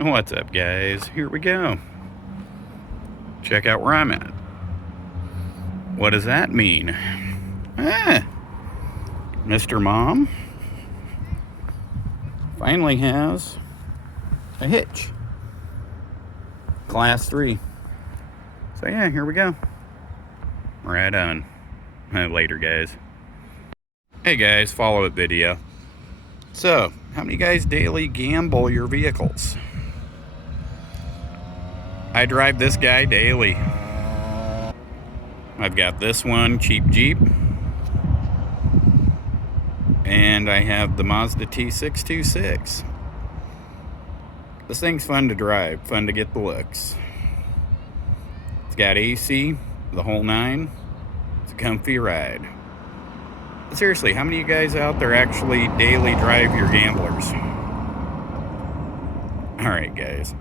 What's up, guys? Here we go. Check out where I'm at. What does that mean? Mr. Mom finally has a hitch. Class 3. So yeah, here we go. Right on. Later, guys. Hey guys, follow-up video. So, how many guys daily gamble your vehicles? I drive this guy daily. I've got this one, cheap Jeep. And I have the Mazda T626. This thing's fun to drive, fun to get the looks. It's got AC, the whole nine. It's a comfy ride. But seriously, how many of you guys out there actually daily drive your gamblers? Alright, guys.